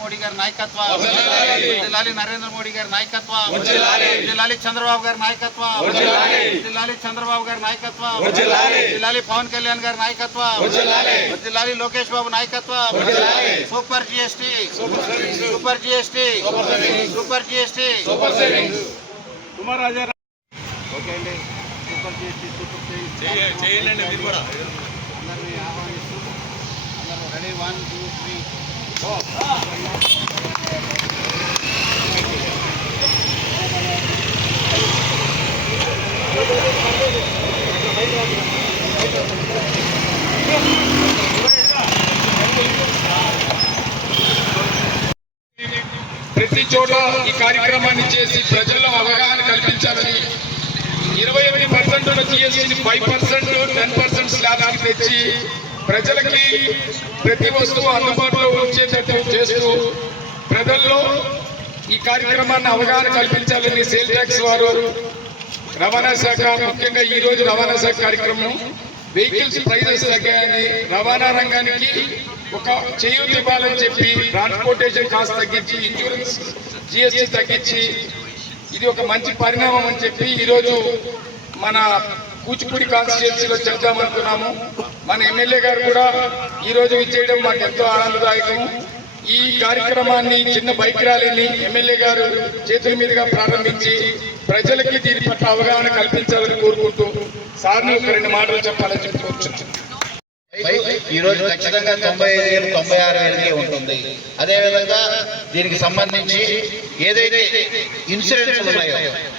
మోడీ గారి నాయకత్వం, వర్ధిల్లాలి నరేంద్ర మోడీ గారి నాయకత్వం, వర్ధిల్లాలి చంద్రబాబు గారి నాయకత్వం, వర్ధిల్లాలి చంద్రబాబు గారి నాయకత్వం, వర్ధిల్లాలి పవన్ కళ్యాణ్ గారి నాయకత్వం, వర్ధిల్లాలి లోకేష్ బాబు నాయకత్వం, super GST, super GST, super GST. Okay అండి, సూపర్ జిఎస్టీ, సూపర్ చేయండి మీరు కూడా. అందరినీ ఆహ్వానిస్తూ అందరూ రెడీ 1 2 3 గో. ప్రతి చోట ఈ కార్యక్రమాన్ని చేసి ప్రజల్లో అవగాహన కల్పించాలని 28% ఉన్న జిఎస్టీని 5%, 10% స్లాబ్కి తెచ్చి ప్రజలకి ప్రతి వస్తువు అందుబాటులో ఉంచేటట్టు చేస్తూ ప్రజల్లో ఈ కార్యక్రమాన్ని అవగాహన కల్పించాలని సేల్ ట్యాక్స్ వారు, రవాణా శాఖ, ముఖ్యంగా ఈ రోజు రవాణా శాఖ కార్యక్రమం వెహికల్స్ ప్రైజెస్ తగ్గాయని, రవాణా రంగానికి ఒక చేయూత ఇవ్వాలని చెప్పి ట్రాన్స్పోర్టేషన్ కాస్ట్ తగ్గించి, ఇన్సూరెన్స్ జిఎస్టీ తగ్గించి ఇది ఒక మంచి పరిణామం అని చెప్పి ఈరోజు మన కూచిపూడి కాన్స్టిట్యున్సీలో చెప్దామనుకున్నాము. మన ఎమ్మెల్యే గారు కూడా ఈరోజు ఇచ్చేయడం మాకు ఎంతో ఆనందదాయకము. ఈ కార్యక్రమాన్ని చిన్న బైక్ ర్యాలీని ఎమ్మెల్యే గారు చేతుల మీదుగా ప్రారంభించి ప్రజలకి దీని పట్ల అవగాహన కల్పించాలని కోరుకుంటూ సార్ని ఒక 2 మాటలు చెప్పాలని చెప్పుకోవచ్చు. ఈ రోజు ఖచ్చితంగా 95,000 96,000 ఉంటుంది. అదేవిధంగా దీనికి సంబంధించి ఏదైతే ఇన్సూరెన్స్ ఉన్నాయో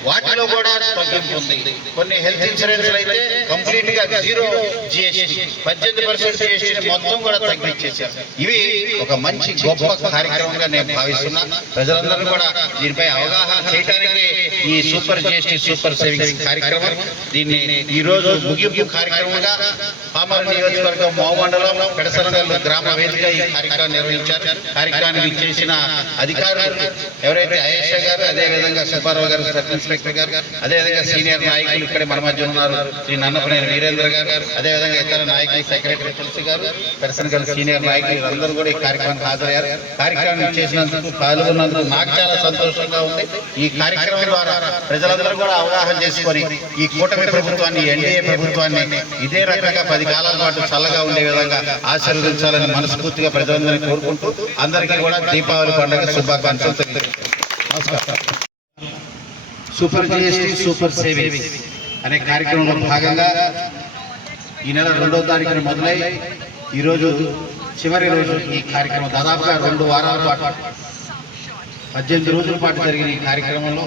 వాటిలో కూడా తగ్గింపు ఉంది. కొన్ని హెల్త్ ఇన్సూరెన్స్ అయితే కంప్లీట్ గా 0 జిఎస్టీ, 18% జిఎస్టీ మొత్తం కూడా తగ్గించేశారు. ఇవి ఒక మంచి గొప్ప కార్యక్రమంగా నేను భావిస్తున్నా. ప్రజలందరూ కూడా దీనిపై అవగాహన చేయడానికి ఈ సూపర్ జిఎస్టీ, సూపర్ సేవింగ్స్ కార్యక్రమం దీన్ని ఈ రోజు ముగింపు కార్యక్రమంగా పామర్ నియోజకవర్గం మౌమండలం పెడసనగల్లు గ్రామ వేదిక ఈ కార్యక్రమం నిర్వహించారు. కార్యక్రమానికి చేసిన అధికారులు ఎవరైతే అయేష గారు, అదేవిధంగా సుబ్బారావు గారు, సబ్ ఇన్స్పెక్టర్ గారు, అదేవిధంగా సీనియర్ నాయకులు ఇక్కడ మన మధ్య ఉన్నారు, శ్రీ నన్నపనేని వీరేంద్ర గారు, అదేవిధంగా ఇతర నాయకులు, సెక్రటరీ తులసి గారు, పెడసనగల్ సీనియర్ నాయకులు అందరూ కూడా ఈ కార్యక్రమానికి హాజరయ్యారు. కార్యక్రమం చేసినందుకు, పాల్గొన్నందుకు నాకు చాలా సంతోషంగా ఉంది. ఈ కార్యక్రమం ద్వారా ప్రజలందరూ కూడా అవగాహన చేసుకొని ఈ కూటమి ప్రభుత్వాన్ని, ఎన్డీఏ ప్రభుత్వాన్ని ఇదే రకంగా 10 కాలాల పాటు చల్లగా ఉండే విధంగా ఆశీర్వదించాలని మనస్ఫూర్తిగా ప్రజలందరినీ కోరుకుంటూ అందరికీ కూడా దీపావళి పండుగ శుభాకాంక్షలు తెలియజేస్తున్నాను. నమస్కారం. సూపర్ జిఎస్టీ, సూపర్ సేవింగ్స్ అనే కార్యక్రమంలో భాగంగా ఈ నెల 2వ తారీఖున మొదలై ఈరోజు చివరి రోజు ఈ కార్యక్రమం దాదాపుగా 2 వారాల పాటు 18 రోజుల పాటు జరిగిన ఈ కార్యక్రమంలో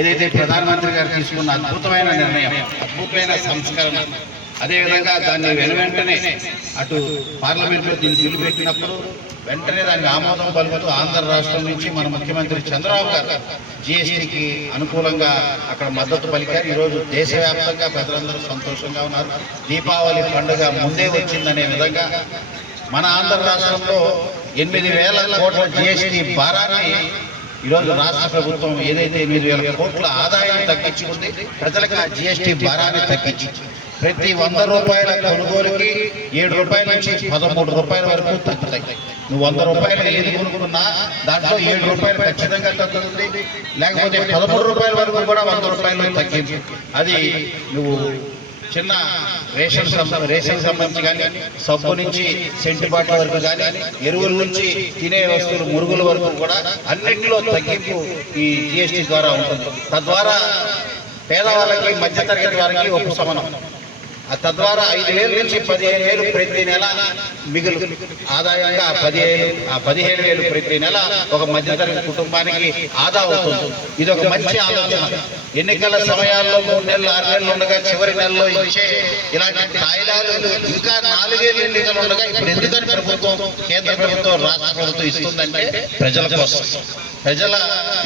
ఏదైతే ప్రధానమంత్రి గారు తీసుకున్న అద్భుతమైన నిర్ణయం, అద్భుతమైన సంస్కరణ, అదేవిధంగా దాన్ని వెనువెంటనే అటు పార్లమెంట్లో దీన్ని బిల్లు పెట్టినప్పుడు వెంటనే దానికి ఆమోదం పలుకుతూ ఆంధ్ర రాష్ట్రం నుంచి మన ముఖ్యమంత్రి చంద్రబాబు గారు జిఎస్టీకి అనుకూలంగా అక్కడ మద్దతు పలికారు. ఈరోజు దేశవ్యాప్తంగా ప్రజలందరూ సంతోషంగా ఉన్నారు. దీపావళి పండుగ ముందే వచ్చిందనే విధంగా మన ఆంధ్ర రాష్ట్రంలో 8,000 కోట్ల జిఎస్టీ భారాన్ని ఈరోజు రాష్ట్ర ప్రభుత్వం ఏదైతే 8,000 కోట్ల ఆదాయం తగ్గించుకుంది, ప్రజలకు ఆ జిఎస్టీ భారాన్ని తగ్గించి ప్రతి 100 రూపాయల కొనుగోలుకి 7 రూపాయల నుంచి 13 రూపాయల వరకు తగ్గుతాయి. నువ్వు 100 రూపాయలు ఏది కొనుక్కున్నా దాంట్లో 7 రూపాయలు ఖచ్చితంగా తగ్గుతుంది. లేకపోతే 13 రూపాయల వరకు కూడా 100 రూపాయలు తగ్గింది. అది నువ్వు చిన్న రేషన్ సంబంధించి కానీ, సబ్బు నుంచి సెంటు బాటిల్ వరకు కానీ, ఎరువుల నుంచి తినే వస్తువులు, మురుగుల వరకు కూడా అన్నింటిలో తగ్గింపు ఈ జిఎస్టీ ద్వారా ఉంటుంది. తద్వారా పేదవాళ్ళకి, మధ్యతరగతి వారికి ఉపశమనం. తద్వారా 5,000 నుంచి 15,000 ప్రతి నెల మిగులు ఆదాయంగా 15,000 ప్రతి నెల ఒక మధ్యతరగతి కుటుంబానికి ఆదా అవుతుంది. ఇది ఒక మంచి ఆలోచన. ఎన్నికల సమయాల్లో 3 నెలలు 6 నెలలు ఉండగా చివరి నెలలో ఇచ్చే ఇలాంటి కాయిదాలు ఇంకా 4 ఏళ్ళు ఎన్నికలు ఉండగా ఇప్పుడు ఎందుకని ప్రభుత్వం, కేంద్ర ప్రభుత్వం, రాష్ట్ర ప్రభుత్వం ఇస్తుందంటే ప్రజల కోసం, ప్రజల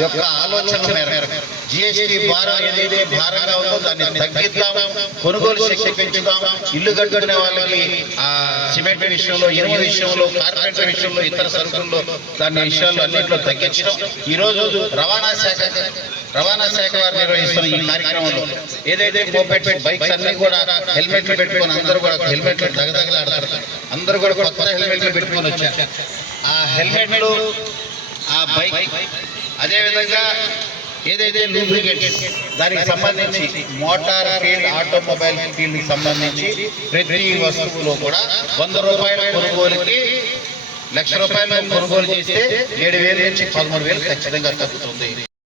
యొక్క ఆలోచన మేరకు జిఎస్టీ భారం ఏదైతే భారంగా ఉందో దాన్ని తగ్గిద్దాం, కొనుగోలు శక్తి పెంచుదాం, ఇల్లు కట్టుకునే వాళ్ళకి ఆ సిమెంట్ విషయంలో, ఇనుము విషయంలో, కార్పెంటర్ విషయంలో, ఇతర సరుకుల్లో దాని విషయాల్లో అన్నింటిలో తగ్గించడం. ఈరోజు రవాణా శాఖ వారు నిర్వహిస్తున్న ఈ కార్యక్రమంలో ఏదైతే మోపెడ్ బైక్స్ అన్ని కూడా హెల్మెట్లు పెట్టుకొని అందరూ కూడా హెల్మెట్లు దగదగలాడతారు. అందరూ కూడా కొత్త హెల్మెట్లు పెట్టుకొని వచ్చారు. ఆ హెల్మెట్లు, ఆ బైక్, అదేవిధంగా ఏదైతే లూబ్రికేట్స్ దానికి సంబంధించి మోటార్ ఫీల్డ్, ఆటోమొబైల్ ఫీల్డ్కి సంబంధించి ప్రతి వస్తువులో కూడా 100 రూపాయల కొనుగోలుకి 1,00,000 రూపాయలు కొనుగోలు చేస్తే 7,000 నుంచి 13,000 ఖచ్చితంగా తగ్గుతుంది.